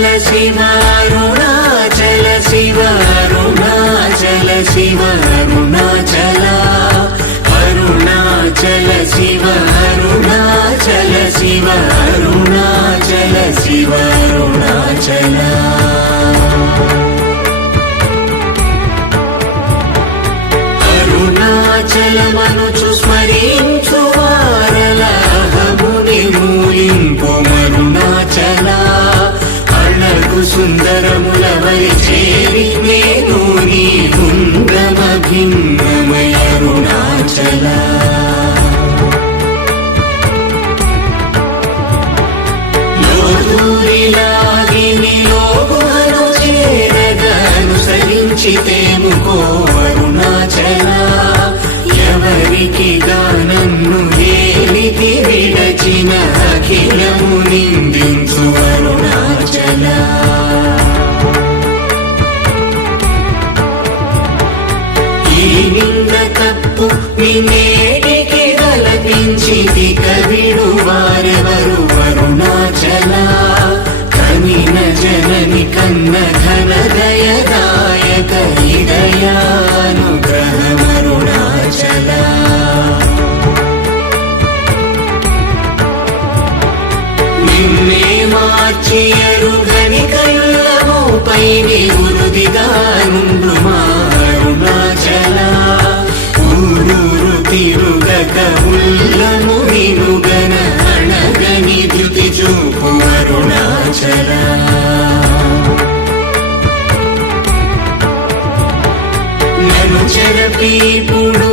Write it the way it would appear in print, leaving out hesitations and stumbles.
శివ అరుణాచల శివ అరుణాచల శివ అరుణాచల అరుణాచల శివ అరుణాచల శివ అరుణాచల శివ అరుణాచల అరుణాచలమనుచు స్మరించు వారల అహముని మూలింపు అరుణాచల అళగు సుందరముల వరి చేరి నేను నీ గుండ్రమ భిన్నమయ అరుణాచల లోదూరిలాగిని లోగుహను చేరగా అనుసరించితేముకో అరుణాచల ఎవరికి గానన్ను ఏలితి విడచిన అఖిలము నిందించు అరుణాచల ఈ నింద తప్పు నిన్నేటికి గలపించితి కవిడు వారెవరు అరుణాచల కనిన జనని కన్న ఘన దయదాయక హృదయానుగ్రహమరుణాచల నిన్నే మార్చి ఎరుగని కళ్ళమోపై నివృదిగా నుండు మా అరుణాచల ఊరూరు తిరుగక ఉల్లము వినుగన అణగని ధృతి చూపు అరుణాచల నన్ను చెరపీపుడు